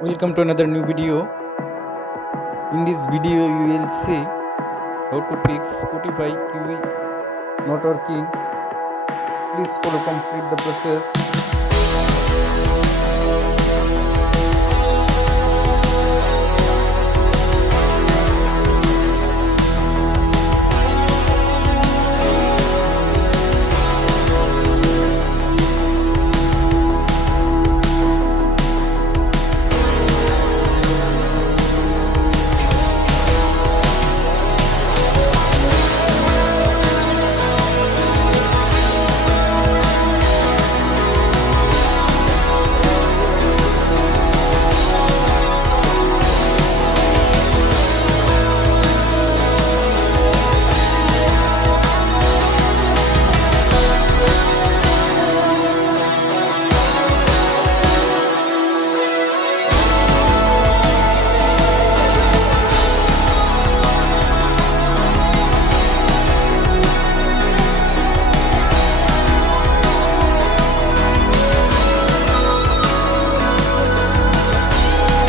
Welcome to another new video. In this video you will see how to fix Spotify QE not working. Please follow complete the process.